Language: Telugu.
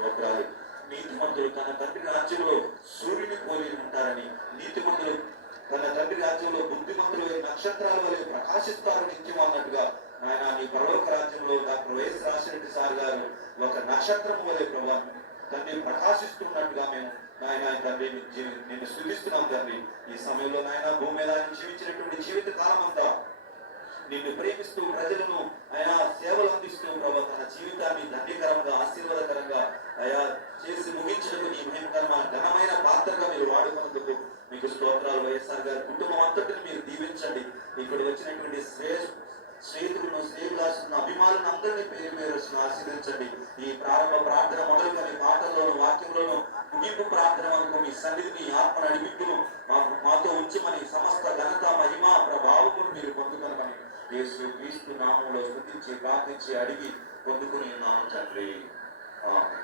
స్తోత్రాలు. నీతిమంతులు తన తండ్రి రాజ్యంలో సూర్యుని పోలి ఉంటారని, నీతిమంతులు తన తండ్రి రాజ్యంలో బుద్ధిమంతులు నక్షత్రాల వలె ప్రకాశిస్తారు నిత్యం అన్నట్టుగా నాయన నీ పరలోక రాజ్యంలో డాక్టర్ వైఎస్ రాజశేఖర సార్ గారు ఒక నక్షత్రం వలె ప్రభా తండ్రి ప్రకాశిస్తున్నట్టుగా మేము నాయన తండ్రి నిన్ను స్తుతిస్తున్నాం తండ్రి. ఈ సమయంలో నాయన భూమి మీద జీవించినటువంటి జీవిత కాలం అంతా నిన్ను ప్రేమిస్తూ ప్రజలను ఆయా సేవలు అందిస్తూ ప్రభా తన జీవితాన్ని ధన్యకరంగా ఆశీర్వాదకరంగా ఆయా చేసి ముగించడం నీ మహిమకరమైన ఘనమైన పాత్రగా మీరు వాడుకున్నందుకు మీకు స్తోత్రాలు. వైఎస్ఆర్ గారి కుటుంబం అంతటిని మీరు దీవించండి. ఇక్కడ వచ్చినటువంటి స్నేహితులను స్నేహితులను అభిమానులను అందరినీ పేరు పేరు ఆశీర్వదించండి. ఈ ప్రారంభ ప్రార్థన మొదలుకొని పాటల్లోను వాక్యంలోను ముగింపు ప్రార్థన వరకు మీ సన్నిధిని ఆత్మ నడిపింపును మాతో ఉంచమని సమస్త ఘనత మహిమ ప్రభావమును మీరు పొందుకొనమని యేసు క్రీస్తు నామములో స్తుతించి ప్రార్థించి అడిగి పొందుకుని ఉన్నాము తండ్రి. ఆమేన్.